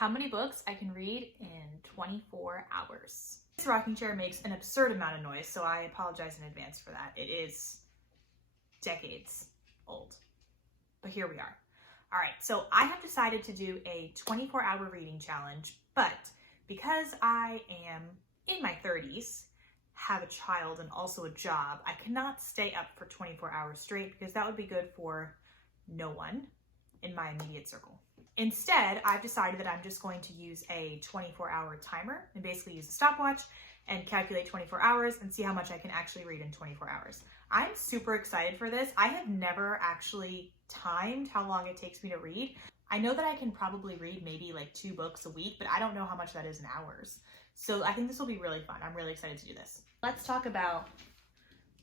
how many books I can read in 24 hours. This rocking chair makes an absurd amount of noise, so I apologize in advance for that. It is decades old, but here we are. All right, so I have decided to do a 24-hour reading challenge, but because I am in my 30s, have a child and also a job, I cannot stay up for 24 hours straight because that would be good for no one in my immediate circle. Instead, I've decided that I'm just going to use a 24-hour timer and basically use a stopwatch and calculate 24 hours and see how much I can actually read in 24 hours. I'm super excited for this. I have never actually timed how long it takes me to read. I know that I can probably read maybe like 2 books a week, but I don't know how much that is in hours. So I think this will be really fun. I'm really excited to do this. Let's talk about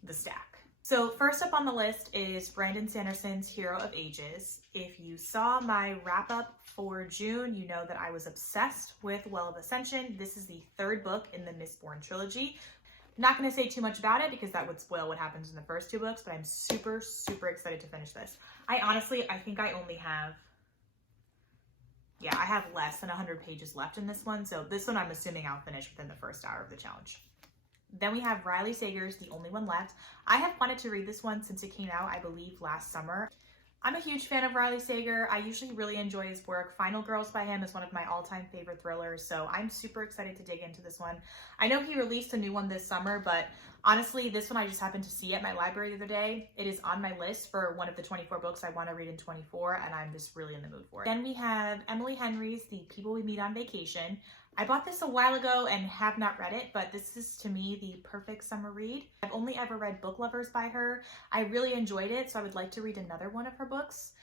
the stack. So first up on the list is Brandon Sanderson's Hero of Ages. If you saw my wrap up for June, you know that I was obsessed with Well of Ascension. This is the 3rd book in the Mistborn trilogy. I'm not going to say too much about it because that would spoil what happens in the first 2 books, but I'm super, super excited to finish this. I think I only have, I have less than 100 pages left in this one. So this one I'm assuming I'll finish within the first hour of the challenge. Then we have Riley Sager's The Only One Left. I have wanted to read this one since it came out, I believe, last summer. I'm a huge fan of Riley Sager. I usually really enjoy his work. Final Girls by him is one of my all-time favorite thrillers, so I'm super excited to dig into this one. I know he released a new one this summer, but honestly, this one I just happened to see at my library the other day. It is on my list for one of the 24 books I want to read in 24, and I'm just really in the mood for it. Then we have Emily Henry's The People We Meet on Vacation. I bought this a while ago and have not read it, but this is to me the perfect summer read. I've only ever read Book Lovers by her. I really enjoyed it, so I would like to read another one of her books.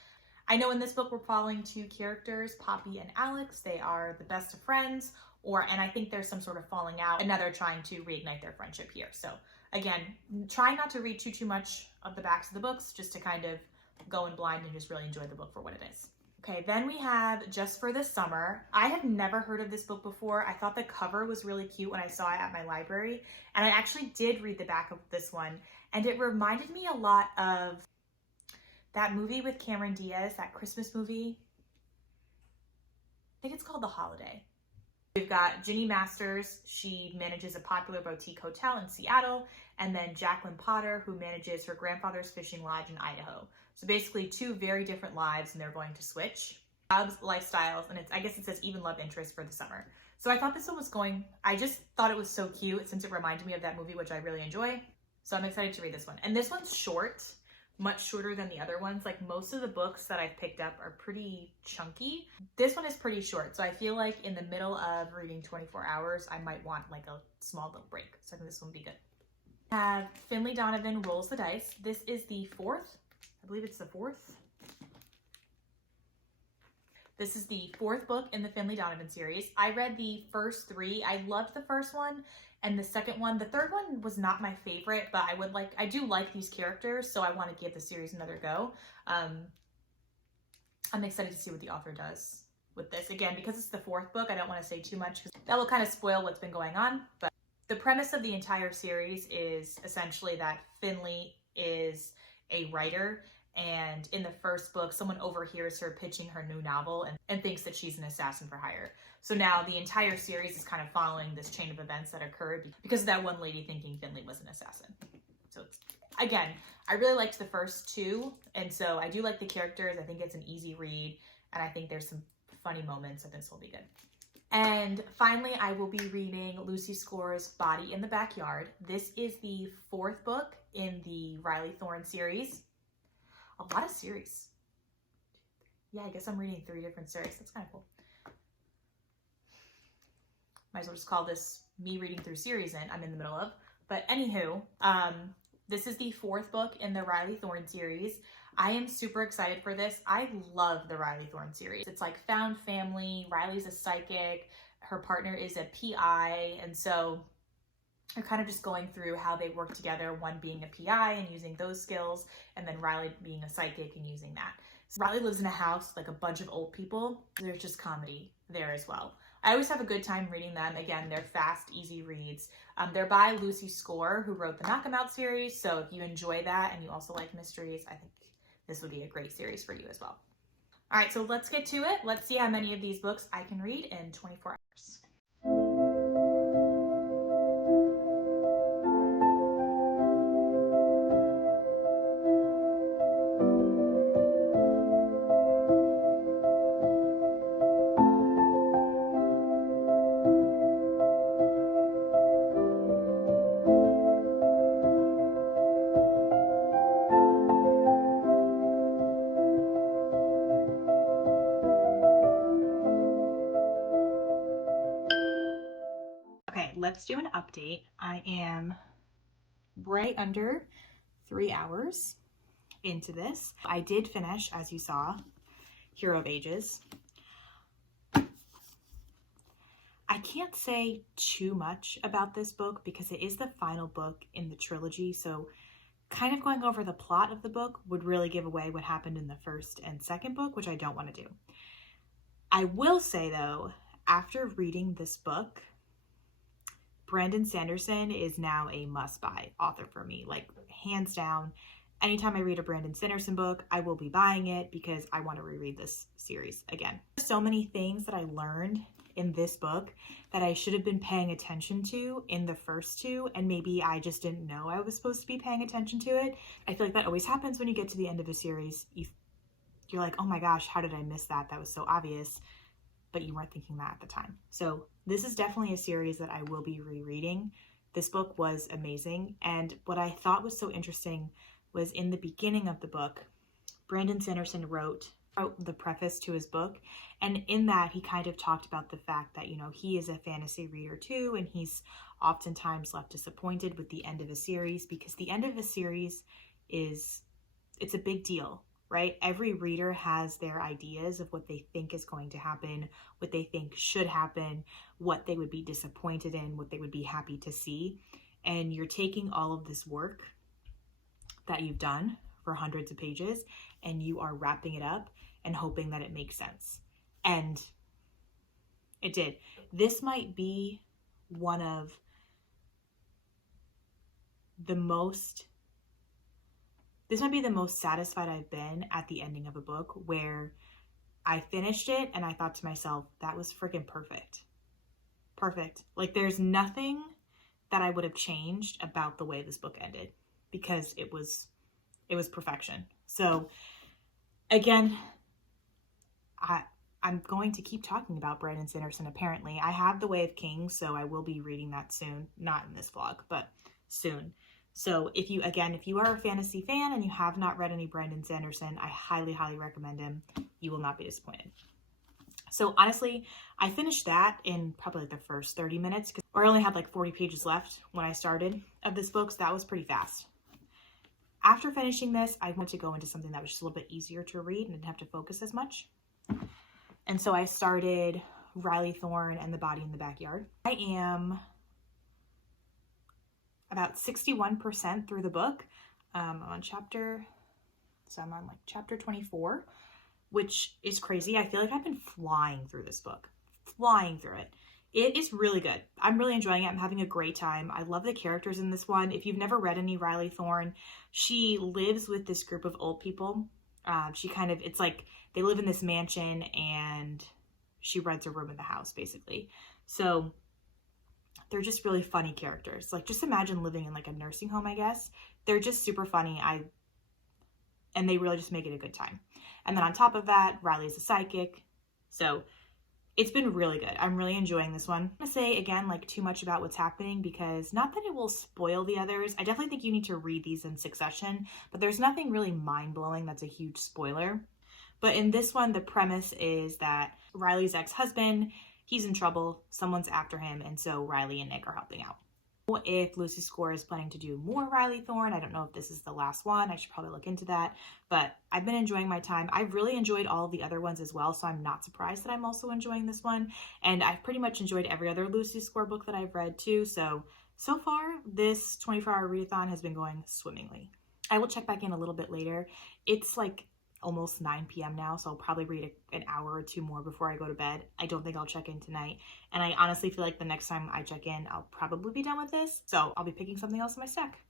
I know in this book we're following 2 characters, Poppy and Alex. They are the best of friends, and I think there's some sort of falling out, and now they're trying to reignite their friendship here. So again, try not to read too much of the backs of the books, just to kind of go in blind and just really enjoy the book for what it is. Okay, then we have Just for the Summer. I have never heard of this book before. I thought the cover was really cute when I saw it at my library, and I actually did read the back of this one, and it reminded me a lot of that movie with Cameron Diaz, that Christmas movie. I think it's called The Holiday. We've got Ginny Masters. She manages a popular boutique hotel in Seattle, and then Jacqueline Potter, who manages her grandfather's fishing lodge in Idaho. So basically 2 very different lives, and they're going to switch jobs, lifestyles, and I guess it says even love interest for the summer. So I thought this one I just thought it was so cute since it reminded me of that movie, which I really enjoy. So I'm excited to read this one. And this one's short, much shorter than the other ones. Like most of the books that I've picked up are pretty chunky. This one is pretty short. So I feel like in the middle of reading 24 hours, I might want like a small little break. So I think this one would be good. I have Finlay Donovan Rolls the Dice. This is the 4th. I believe it's the 4th. This is the 4th book in the Finlay Donovan series. I read the first 3. I loved the first one and the second one. The 3rd one was not my favorite, but I do like these characters, so I want to give the series another go. I'm excited to see what the author does with this. Again, because it's the 4th book, I don't want to say too much because that will kind of spoil what's been going on. But the premise of the entire series is essentially that Finlay is a writer, and in the first book, someone overhears her pitching her new novel and thinks that she's an assassin for hire. So now the entire series is kind of following this chain of events that occurred because of that one lady thinking Finlay was an assassin. So again, I really liked the first 2, and so I do like the characters. I think it's an easy read, and I think there's some funny moments, and this will be good. And finally, I will be reading Lucy Score's Body in the Backyard. This is the 4th book in the Riley Thorne series. A lot of series. Yeah, I guess I'm reading 3 different series. That's kind of cool. Might as well just call this me reading through series and I'm in the middle of. But anywho, this is the 4th book in the Riley Thorne series. I am super excited for this. I love the Riley Thorne series. It's like found family. Riley's a psychic. Her partner is a PI. And so they're kind of just going through how they work together, one being a PI and using those skills, and then Riley being a psychic and using that. So Riley lives in a house with like a bunch of old people. There's just comedy there as well. I always have a good time reading them. Again, they're fast, easy reads. They're by Lucy Score, who wrote the Knock 'Em Out series. So if you enjoy that and you also like mysteries, I think this would be a great series for you as well. All right, so let's get to it. Let's see how many of these books I can read in 24 hours. Okay, let's do an update. I am right under 3 hours into this. I did finish, as you saw, Hero of Ages. I can't say too much about this book because it is the final book in the trilogy, so kind of going over the plot of the book would really give away what happened in the first and second book, which I don't want to do. I will say though, after reading this book, Brandon Sanderson is now a must-buy author for me, like hands down. Anytime I read a Brandon Sanderson book, I will be buying it because I want to reread this series again. There's so many things that I learned in this book that I should have been paying attention to in the first two, and maybe I just didn't know I was supposed to be paying attention to it. I feel like that always happens when you get to the end of a series. You're like, oh my gosh, how did I miss that? That was so obvious. But you weren't thinking that at the time. So this is definitely a series that I will be rereading. This book was amazing. And what I thought was so interesting was in the beginning of the book, Brandon Sanderson wrote the preface to his book. And in that, he kind of talked about the fact that, you know, he is a fantasy reader too. And he's oftentimes left disappointed with the end of a series because the end of a series it's a big deal. Right? Every reader has their ideas of what they think is going to happen, what they think should happen, what they would be disappointed in, what they would be happy to see. And you're taking all of this work that you've done for hundreds of pages and you are wrapping it up and hoping that it makes sense. And it did. This might be one of the most satisfied I've been at the ending of a book where I finished it and I thought to myself, that was freaking perfect. Perfect. Like there's nothing that I would have changed about the way this book ended because it was perfection. So again, I'm going to keep talking about Brandon Sanderson apparently. I have The Way of Kings, so I will be reading that soon. Not in this vlog, but soon. So if you are a fantasy fan and you have not read any Brandon Sanderson, I highly, highly recommend him. You will not be disappointed. So honestly, I finished that in probably like the first 30 minutes, or I only had like 40 pages left when I started of this book, so that was pretty fast. After finishing this, I wanted to go into something that was just a little bit easier to read and didn't have to focus as much. And so I started Riley Thorne and the Body in the Backyard. I am about 61% through the book. I'm on chapter 24, which is crazy. I feel like I've been flying through this book, flying through it. It is really good. I'm really enjoying it. I'm having a great time. I love the characters in this one. If you've never read any Riley Thorne, she lives with this group of old people. It's like they live in this mansion and she rents a room in the house basically. So they're just really funny characters. Like just imagine living in like a nursing home, I guess. They're just super funny. And they really just make it a good time. And then on top of that, Riley's a psychic. So it's been really good. I'm really enjoying this one. I'm going to say again, like too much about what's happening because not that it will spoil the others. I definitely think you need to read these in succession, but there's nothing really mind-blowing that's a huge spoiler. But in this one, the premise is that Riley's ex-husband, he's in trouble, someone's after him, and so Riley and Nick are helping out. If Lucy Score is planning to do more Riley Thorne, I don't know if this is the last one. I should probably look into that, but I've been enjoying my time. I've really enjoyed all of the other ones as well, so I'm not surprised that I'm also enjoying this one. And I've pretty much enjoyed every other Lucy Score book that I've read too, so far this 24-hour readathon has been going swimmingly. I will check back in a little bit later. It's like almost 9 p.m. now, so I'll probably read an hour or two more before I go to bed. I don't think I'll check in tonight, and I honestly feel like the next time I check in, I'll probably be done with this, so I'll be picking something else in my stack.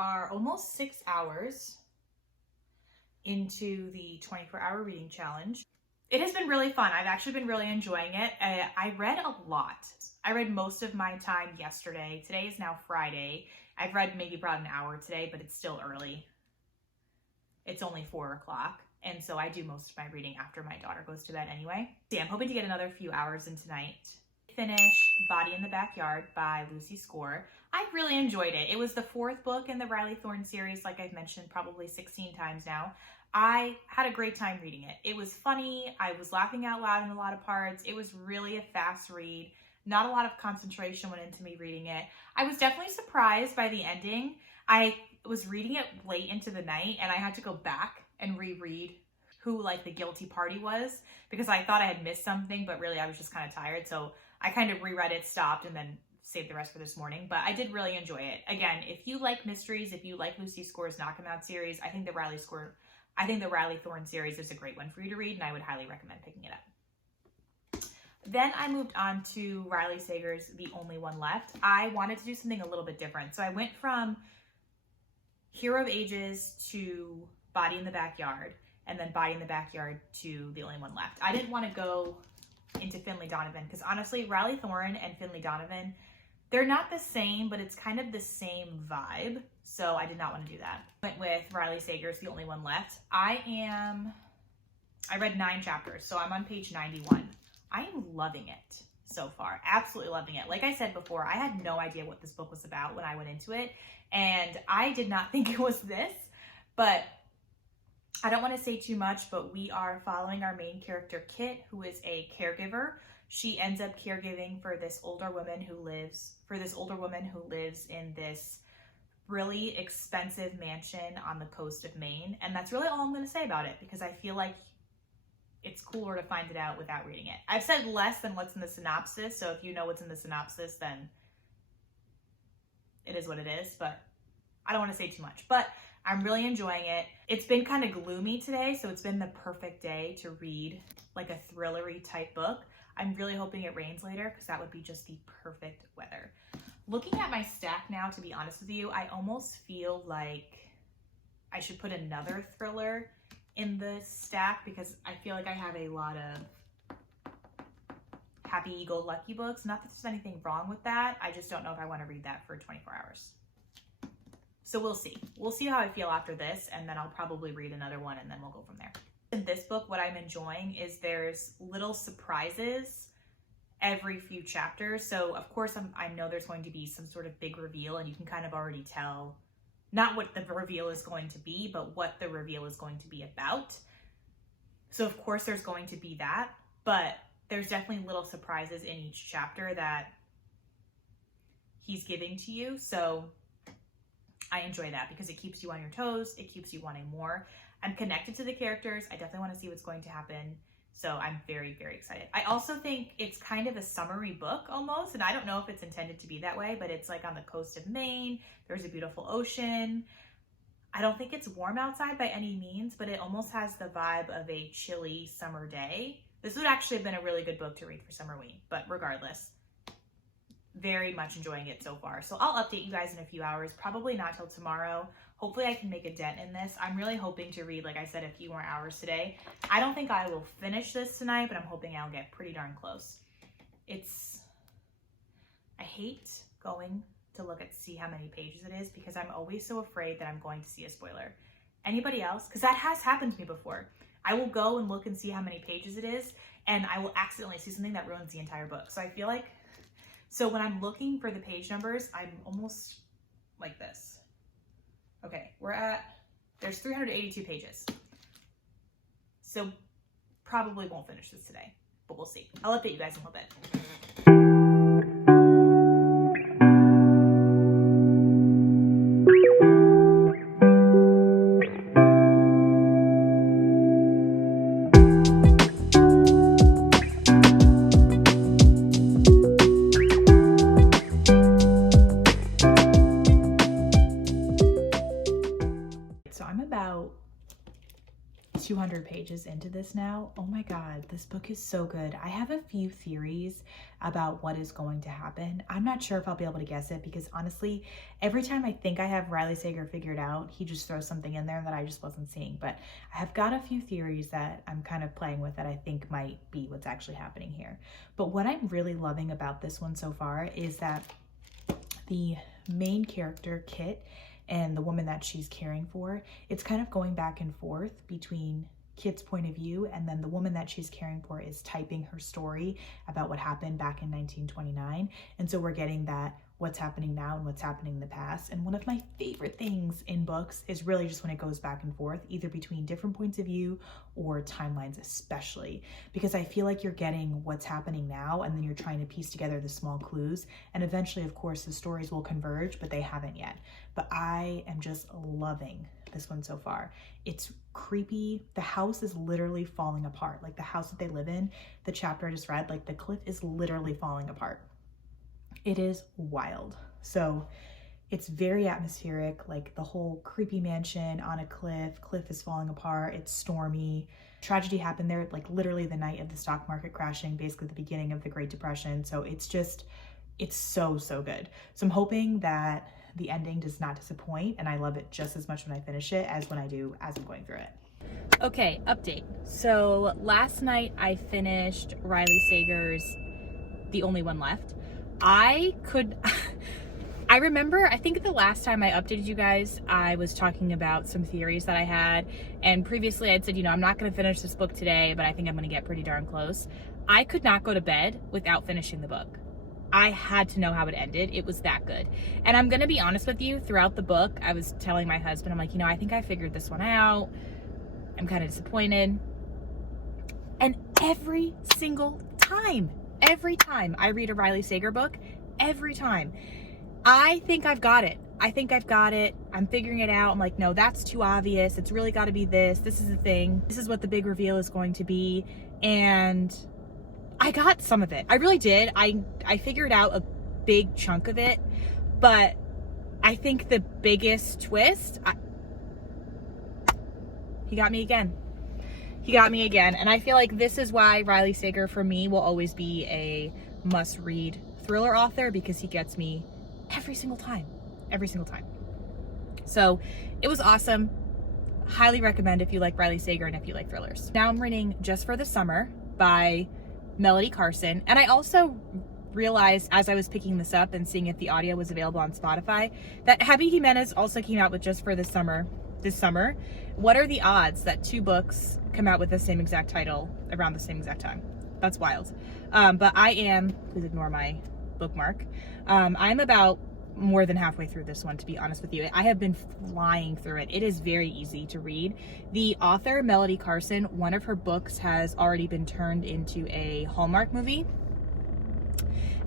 are almost 6 hours into the 24-hour reading challenge. It has been really fun. I've actually been really enjoying it. I read a lot. I read most of my time yesterday. Today is now Friday. I've read maybe about an hour today, but it's still early. It's only 4 o'clock. And so I do most of my reading after my daughter goes to bed anyway. Yeah, I'm hoping to get another few hours in tonight. Finish Body in the Backyard by Lucy Score. I really enjoyed it. It was the 4th book in the Riley Thorne series, like I've mentioned probably 16 times now. I had a great time reading it. It was funny. I was laughing out loud in a lot of parts. It was really a fast read. Not a lot of concentration went into me reading it. I was definitely surprised by the ending. I was reading it late into the night and I had to go back and reread who like the guilty party was because I thought I had missed something, but really I was just kind of tired. So I kind of reread it, stopped, and then saved the rest for this morning. But I did really enjoy it. Again, if you like mysteries, if you like Lucy Score's Knock 'Em Out series, I think the Riley Thorne series is a great one for you to read, and I would highly recommend picking it up. Then I moved on to Riley Sager's The Only One Left. I wanted to do something a little bit different. So I went from Hero of Ages to Body in the Backyard, and then Body in the Backyard to The Only One Left. I didn't want to go into Finlay Donovan because honestly, Riley Thorne and Finlay Donovan, they're not the same, but it's kind of the same vibe. So I did not want to do that. Went with Riley Sager's The Only One Left. I read 9 chapters, so I'm on page 91. I am loving it so far. Absolutely loving it. Like I said before, I had no idea what this book was about when I went into it, and I did not think it was this, but I don't want to say too much, but we are following our main character, Kit, who is a caregiver. She ends up caregiving for this older woman who lives in this really expensive mansion on the coast of Maine. And that's really all I'm going to say about it because I feel like it's cooler to find it out without reading it. I've said less than what's in the synopsis, so if you know what's in the synopsis, then it is what it is, but I don't want to say too much. But I'm really enjoying it. It's been kind of gloomy today, so it's been the perfect day to read like a thrillery type book. I'm really hoping it rains later because that would be just the perfect weather. Looking at my stack now, to be honest with you, I almost feel like I should put another thriller in the stack because I feel like I have a lot of happy-go-lucky books. Not that there's anything wrong with that. I just don't know if I want to read that for 24 hours. So we'll see. We'll see how I feel after this, and then I'll probably read another one, and then we'll go from there. In this book, what I'm enjoying is there's little surprises every few chapters. So of course, I know there's going to be some sort of big reveal, and you can kind of already tell not what the reveal is going to be, but what the reveal is going to be about. So of course there's going to be that, but there's definitely little surprises in each chapter that he's giving to you. So I enjoy that because it keeps you on your toes. It keeps you wanting more. I'm connected to the characters. I definitely want to see what's going to happen. So I'm very, very excited. I also think it's kind of a summery book almost, and I don't know if it's intended to be that way, but it's like on the coast of Maine. There's a beautiful ocean. I don't think it's warm outside by any means, but it almost has the vibe of a chilly summer day. This would actually have been a really good book to read for Summerween, but regardless, very much enjoying it so far. So I'll update you guys in a few hours, probably not till tomorrow. Hopefully I can make a dent in this. I'm really hoping to read, like I said, a few more hours today. I don't think I will finish this tonight, but I'm hoping I'll get pretty darn close. I hate going to look at see how many pages it is because I'm always so afraid that I'm going to see a spoiler. Anybody else? Because that has happened to me before. I will go and look and see how many pages it is, and I will accidentally see something that ruins the entire book. So I feel like, so when I'm looking for the page numbers, I'm almost like this. Okay, there's 382 pages. So probably won't finish this today, but we'll see. I'll update you guys in a little bit. 200 pages into this now. Oh my God, this book is so good. I have a few theories about what is going to happen. I'm not sure if I'll be able to guess it because honestly, every time I think I have Riley Sager figured out, he just throws something in there that I just wasn't seeing. But I have got a few theories that I'm kind of playing with that I think might be what's actually happening here. But what I'm really loving about this one so far is that the main character, Kit, and the woman that she's caring for, it's kind of going back and forth between Kit's point of view, and then the woman that she's caring for is typing her story about what happened back in 1929. And so we're getting that what's happening now and what's happening in the past. And one of my favorite things in books is really just when it goes back and forth, either between different points of view or timelines, especially because I feel like you're getting what's happening now and then you're trying to piece together the small clues. And eventually, of course, the stories will converge, but they haven't yet. But I am just loving this one so far. It's creepy. The house is literally falling apart. Like the house that they live in, the chapter I just read, like the cliff is literally falling apart. It is wild. So it's very atmospheric, like the whole creepy mansion on a cliff is falling apart, it's stormy. Tragedy happened there like literally the night of the stock market crashing, basically the beginning of the Great Depression. So it's so good. So I'm hoping that the ending does not disappoint and I love it just as much when I finish it as when I do as I'm going through it. Okay, update. So last night I finished Riley Sager's The Only One Left. I remember, I think the last time I updated you guys, I was talking about some theories that I had. And previously I'd said, you know, I'm not going to finish this book today, but I think I'm going to get pretty darn close. I could not go to bed without finishing the book. I had to know how it ended. It was that good. And I'm going to be honest with you, throughout the book, I was telling my husband, I'm like, you know, I think I figured this one out. I'm kind of disappointed. And every single time I read a Riley Sager book, every time, I think I've got it. I'm figuring it out. I'm like, no, that's too obvious. It's really got to be this. This is the thing. This is what the big reveal is going to be. And I got some of it. I really did. I figured out a big chunk of it, but I think the biggest twist, he got me again. And I feel like this is why Riley Sager for me will always be a must-read thriller author, because he gets me every single time. So it was awesome. Highly recommend if you like Riley Sager and if you like thrillers. Now I'm reading Just for the Summer by Melody Carson. And I also realized as I was picking this up and seeing if the audio was available on Spotify that Javi Jimenez also came out with Just for the Summer this summer. What are the odds that two books come out with the same exact title around the same exact time? That's wild. But I am, please ignore my bookmark. I'm about more than halfway through this one, to be honest with you. I have been flying through it. It is very easy to read. The author, Melody Carson, one of her books has already been turned into a Hallmark movie.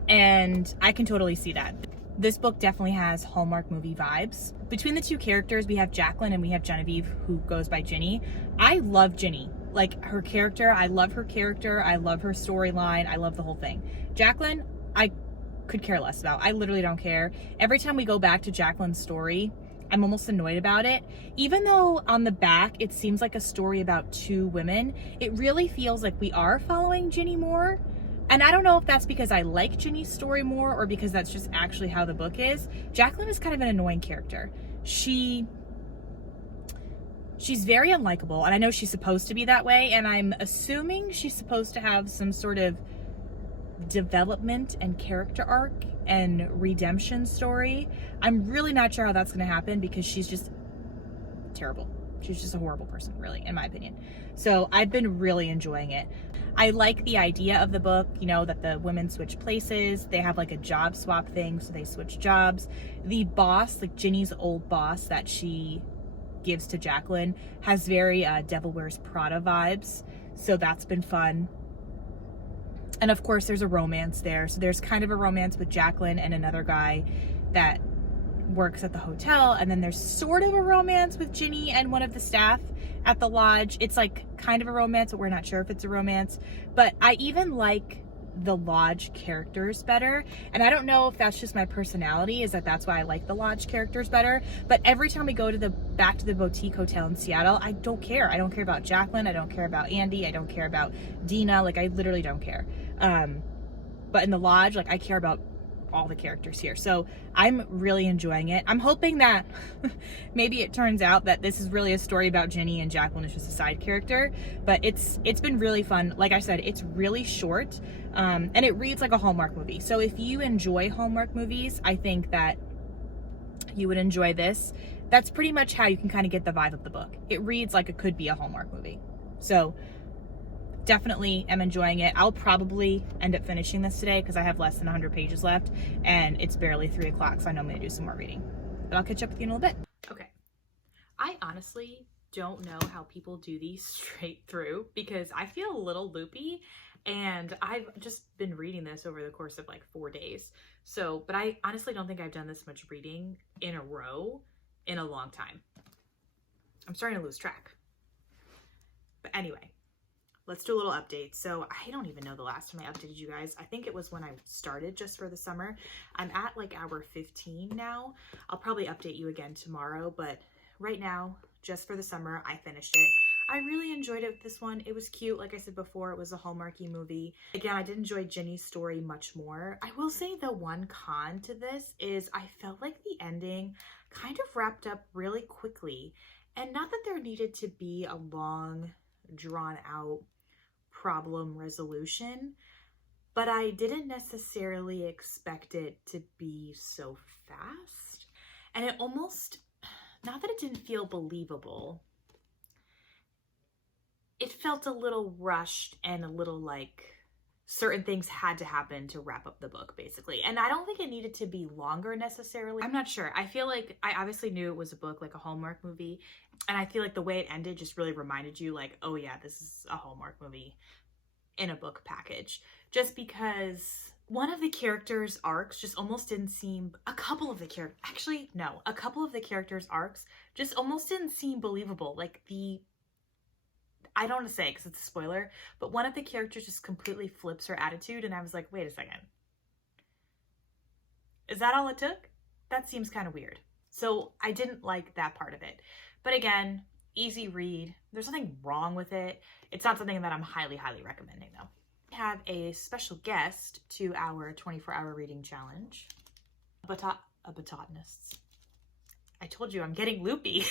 And I can totally see that. This book definitely has Hallmark movie vibes. Between the two characters, we have Jacqueline and we have Genevieve, who goes by Ginny. I love Ginny. Like her character, I love her character. I love her storyline. I love the whole thing. Jacqueline, I could care less about. I literally don't care. Every time we go back to Jacqueline's story, I'm almost annoyed about it. Even though on the back, it seems like a story about two women, it really feels like we are following Ginny more. And I don't know if that's because I like Ginny's story more or because that's just actually how the book is. Jacqueline is kind of an annoying character. She's very unlikable, and I know she's supposed to be that way, and I'm assuming she's supposed to have some sort of development and character arc and redemption story. I'm really not sure how that's going to happen because she's just terrible. She's just a horrible person, really, in my opinion. So I've been really enjoying it. I like the idea of the book, you know, that the women switch places. They have like a job swap thing, so they switch jobs. The boss, like Ginny's old boss that she gives to Jacqueline, has very Devil Wears Prada vibes. So that's been fun. And of course, there's a romance there. So there's kind of a romance with Jacqueline and another guy that works at the hotel, and then there's sort of a romance with Ginny and one of the staff at the lodge. It's like kind of a romance, but we're not sure if it's a romance. But I even like the Lodge characters better. And I don't know if that's just my personality, is that's why I like the Lodge characters better. But every time we go to back to the boutique hotel in Seattle, I don't care. I don't care about Jacqueline. I don't care about Andy. I don't care about Dina. Like, I literally don't care. But in the Lodge, like, I care about all the characters here. So I'm really enjoying it. I'm hoping that maybe it turns out that this is really a story about Ginny and Jacqueline is just a side character, but it's been really fun. Like I said, it's really short, and it reads like a Hallmark movie. So if you enjoy Hallmark movies, I think that you would enjoy this. That's pretty much how you can kind of get the vibe of the book. It reads like it could be a Hallmark movie. So definitely am enjoying it. I'll probably end up finishing this today because I have less than 100 pages left and it's barely 3 o'clock, so I know I'm going to do some more reading. But I'll catch up with you in a little bit. Okay. I honestly don't know how people do these straight through because I feel a little loopy, and I've just been reading this over the course of like 4 days. So, but I honestly don't think I've done this much reading in a row in a long time. I'm starting to lose track. But anyway, let's do a little update. So I don't even know the last time I updated you guys. I think it was when I started Just for the Summer. I'm at like hour 15 now. I'll probably update you again tomorrow, but right now, Just for the Summer, I finished it. I really enjoyed it, this one. It was cute. Like I said before, it was a Hallmarky movie. Again, I did enjoy Ginny's story much more. I will say the one con to this is I felt like the ending kind of wrapped up really quickly. And not that there needed to be a long, drawn out problem resolution, but I didn't necessarily expect it to be so fast. And it almost, not that it didn't feel believable, it felt a little rushed and a little like certain things had to happen to wrap up the book, basically. And I don't think it needed to be longer necessarily. I'm not sure. I feel like I obviously knew it was a book, like a Hallmark movie. And I feel like the way it ended just really reminded you like, oh yeah, this is a Hallmark movie in a book package. Just because one of the characters' arcs just almost didn't seem, a couple of the characters' arcs just almost didn't seem believable. Like I don't want to say because it's a spoiler, but one of the characters just completely flips her attitude, and I was like, wait a second. Is that all it took? That seems kind of weird. So I didn't like that part of it. But again, easy read. There's nothing wrong with it. It's not something that I'm highly, highly recommending though. We have a special guest to our 24-hour reading challenge. A botanist. I told you I'm getting loopy.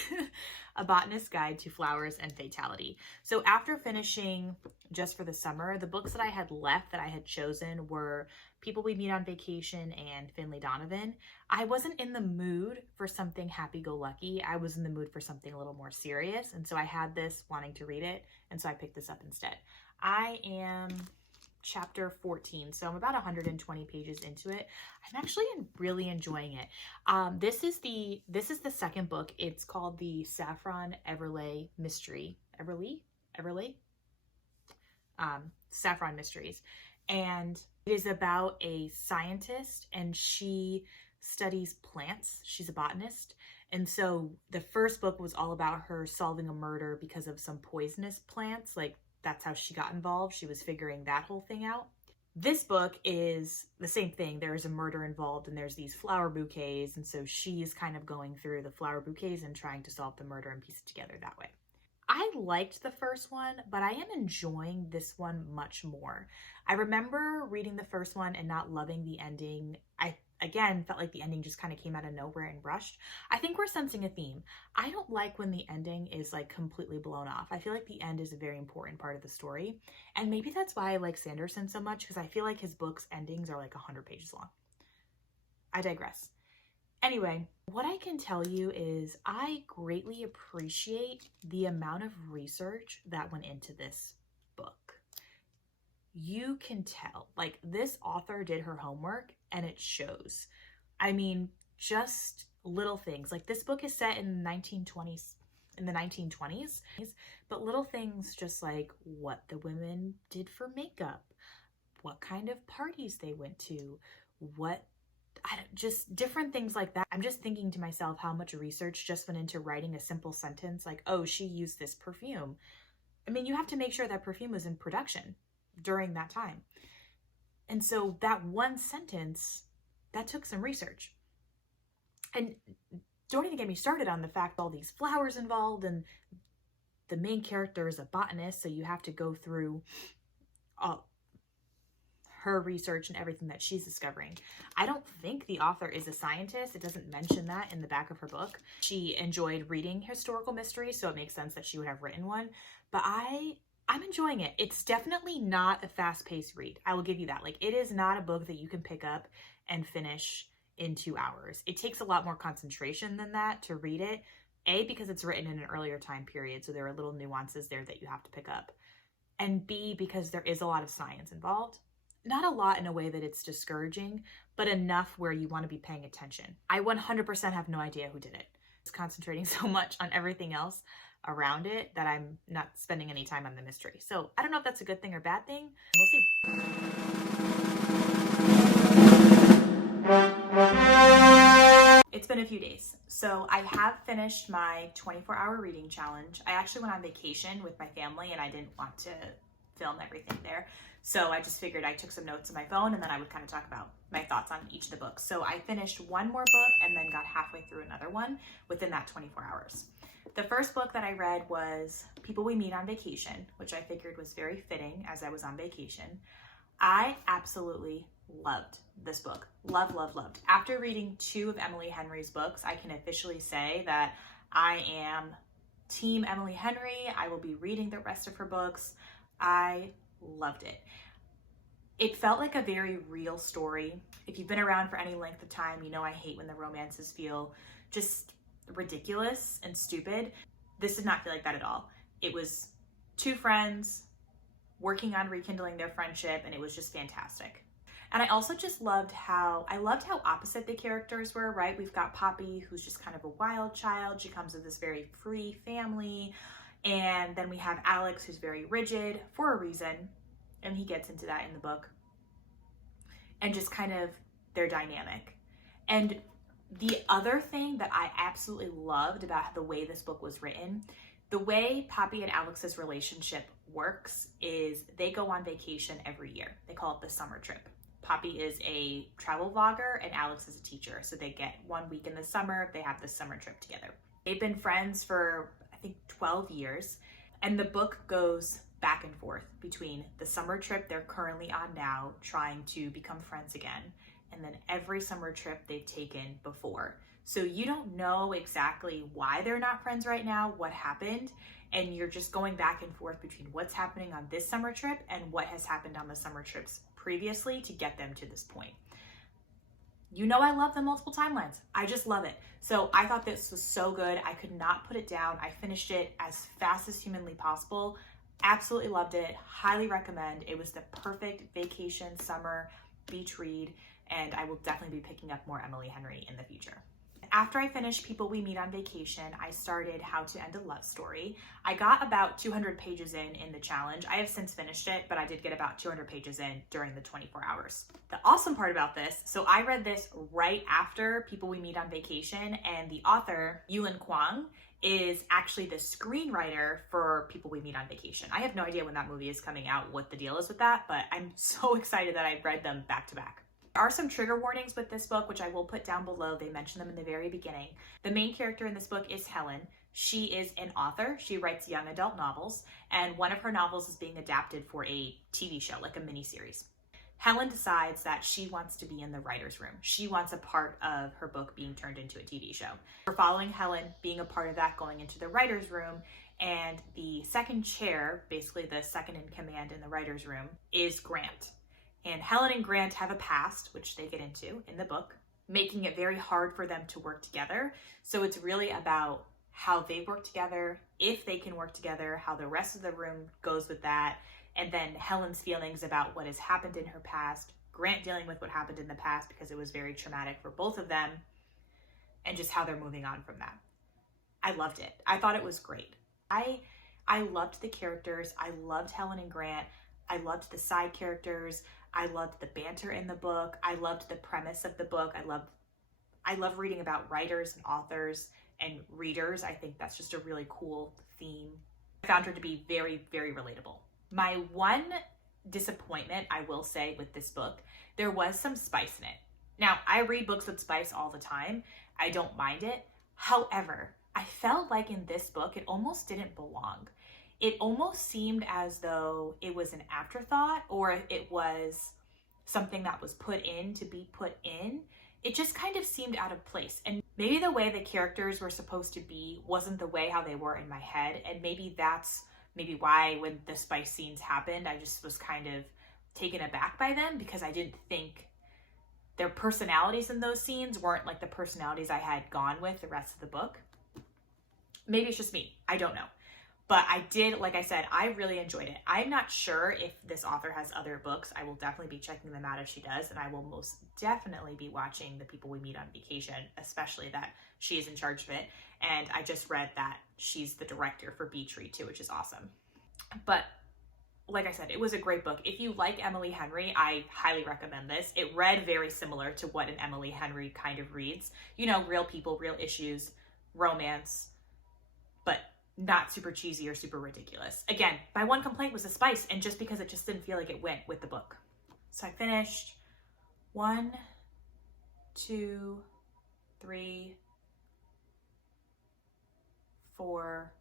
A Botanist's Guide to Flowers and Fatality. So after finishing Just for the Summer, the books that I had left that I had chosen were People We Meet on Vacation and Finlay Donovan. I wasn't in the mood for something happy-go-lucky. I was in the mood for something a little more serious. And so I had this wanting to read it. And so I picked this up instead. I am chapter 14, so I'm about 120 pages into it. I'm actually really enjoying it. This is the second book. It's called the Saffron Everleigh Mystery. Saffron Mysteries. And it is about a scientist, and she studies plants. She's a botanist. And so the first book was all about her solving a murder because of some poisonous plants. Like, that's how she got involved. She was figuring that whole thing out. This book is the same thing. There's a murder involved and there's these flower bouquets. And so she is kind of going through the flower bouquets and trying to solve the murder and piece it together that way. I liked the first one, but I am enjoying this one much more. I remember reading the first one and not loving the ending. I, again, felt like the ending just kind of came out of nowhere and rushed. I think we're sensing a theme. I don't like when the ending is like completely blown off. I feel like the end is a very important part of the story. And maybe that's why I like Sanderson so much, because I feel like his books' endings are like 100 pages long. I digress. Anyway, what I can tell you is I greatly appreciate the amount of research that went into this book. You can tell, like, this author did her homework and it shows. I mean, just little things. Like, this book is set in the 1920s, but little things just like what the women did for makeup, what kind of parties they went to, just different things like that. I'm just thinking to myself how much research just went into writing a simple sentence like, oh, she used this perfume. I mean, you have to make sure that perfume was in production during that time. And so that one sentence, that took some research. And don't even get me started on the fact all these flowers involved, and the main character is a botanist, so you have to go through her research and everything that she's discovering. I don't think the author is a scientist. It doesn't mention that in the back of her book. She enjoyed reading historical mysteries, so it makes sense that she would have written one. But I'm enjoying it. It's definitely not a fast-paced read. I will give you that. Like, it is not a book that you can pick up and finish in 2 hours. It takes a lot more concentration than that to read it. A, because it's written in an earlier time period, so there are little nuances there that you have to pick up. And B, because there is a lot of science involved. Not a lot in a way that it's discouraging, but enough where you want to be paying attention. I 100% have no idea who did it. It's concentrating so much on everything else around it that I'm not spending any time on the mystery. So I don't know if that's a good thing or bad thing. We'll see. It's been a few days. So I have finished my 24-hour reading challenge. I actually went on vacation with my family and I didn't want to film everything there. So I just figured I took some notes on my phone and then I would kind of talk about my thoughts on each of the books. So I finished one more book and then got halfway through another one within that 24 hours. The first book that I read was People We Meet on Vacation, which I figured was very fitting as I was on vacation. I absolutely loved this book. Loved. After reading 2 of Emily Henry's books, I can officially say that I am Team Emily Henry. I will be reading the rest of her books. I loved it. It felt like a very real story. If you've been around for any length of time, you know I hate when the romances feel just ridiculous and stupid. This did not feel like that at all. It was 2 friends working on rekindling their friendship, and it was just fantastic. And I also just loved how opposite the characters were, right? We've got Poppy, who's just kind of a wild child. She comes with this very free family. And then we have Alex, who's very rigid for a reason, and he gets into that in the book, and just kind of their dynamic. And the other thing that I absolutely loved about the way this book was written, the way Poppy and Alex's relationship works is they go on vacation every year. They call it the summer trip. Poppy is a travel vlogger and Alex is a teacher. So they get 1 week in the summer, they have this summer trip together. They've been friends for I think 12 years, and the book goes back and forth between the summer trip they're currently on now, trying to become friends again, and then every summer trip they've taken before. So you don't know exactly why they're not friends right now, what happened, and you're just going back and forth between what's happening on this summer trip and what has happened on the summer trips previously to get them to this point. You know I love the multiple timelines. I just love it. So I thought this was so good. I could not put it down. I finished it as fast as humanly possible. Absolutely loved it. Highly recommend. It was the perfect vacation, summer, beach read, and I will definitely be picking up more Emily Henry in the future. After I finished People We Meet on Vacation, I started How to End a Love Story. I got about 200 pages in the challenge. I have since finished it, but I did get about 200 pages in during the 24 hours. The awesome part about this, so I read this right after People We Meet on Vacation, and the author, Yulin Kwang, is actually the screenwriter for People We Meet on Vacation. I have no idea when that movie is coming out, what the deal is with that, but I'm so excited that I read them back to back. There are some trigger warnings with this book, which I will put down below. They mention them in the very beginning. The main character in this book is Helen. She is an author. She writes young adult novels, and one of her novels is being adapted for a TV show, like a miniseries. Helen decides that she wants to be in the writer's room. She wants a part of her book being turned into a TV show. We're following Helen being a part of that, going into the writer's room, and the second chair, basically the second in command in the writer's room, is Grant. And Helen and Grant have a past, which they get into in the book, making it very hard for them to work together. So it's really about how they work together, if they can work together, how the rest of the room goes with that, and then Helen's feelings about what has happened in her past, Grant dealing with what happened in the past because it was very traumatic for both of them, and just how they're moving on from that. I loved it. I thought it was great. I loved the characters. I loved Helen and Grant. I loved the side characters. I loved the banter in the book. I loved the premise of the book. I love reading about writers and authors and readers. I think that's just a really cool theme. I found her to be very, very relatable. My one disappointment, I will say, with this book, there was some spice in it. Now, I read books with spice all the time. I don't mind it. However, I felt like in this book, it almost didn't belong. It almost seemed as though it was an afterthought, or it was something that was put in to be put in. It just kind of seemed out of place. And maybe the way the characters were supposed to be wasn't the way how they were in my head. And maybe that's why when the spice scenes happened, I just was kind of taken aback by them, because I didn't think their personalities in those scenes weren't like the personalities I had gone with the rest of the book. Maybe it's just me. I don't know. But I did, like I said, I really enjoyed it. I'm not sure if this author has other books. I will definitely be checking them out if she does. And I will most definitely be watching The People We Meet on Vacation, especially that she is in charge of it. And I just read that she's the director for Bee Tree too, which is awesome. But like I said, it was a great book. If you like Emily Henry, I highly recommend this. It read very similar to what an Emily Henry kind of reads. You know, real people, real issues, romance, but not super cheesy or super ridiculous. Again, my one complaint was the spice, and just because it just didn't feel like it went with the book. So I finished 1, 2, 3, 4,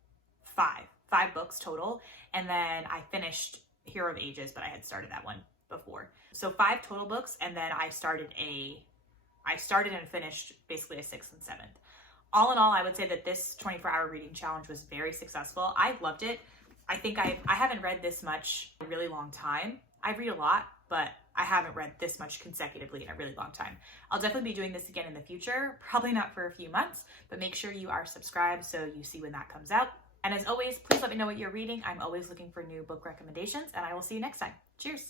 5 books total. And then I finished Hero of Ages, but I had started that one before. So 5 total books, and then I started and finished basically a 6th and 7th. All in all, I would say that this 24-hour reading challenge was very successful. I loved it. I think I haven't read this much in a really long time. I read a lot, but I haven't read this much consecutively in a really long time. I'll definitely be doing this again in the future, probably not for a few months, but make sure you are subscribed so you see when that comes out. And as always, please let me know what you're reading. I'm always looking for new book recommendations, and I will see you next time. Cheers!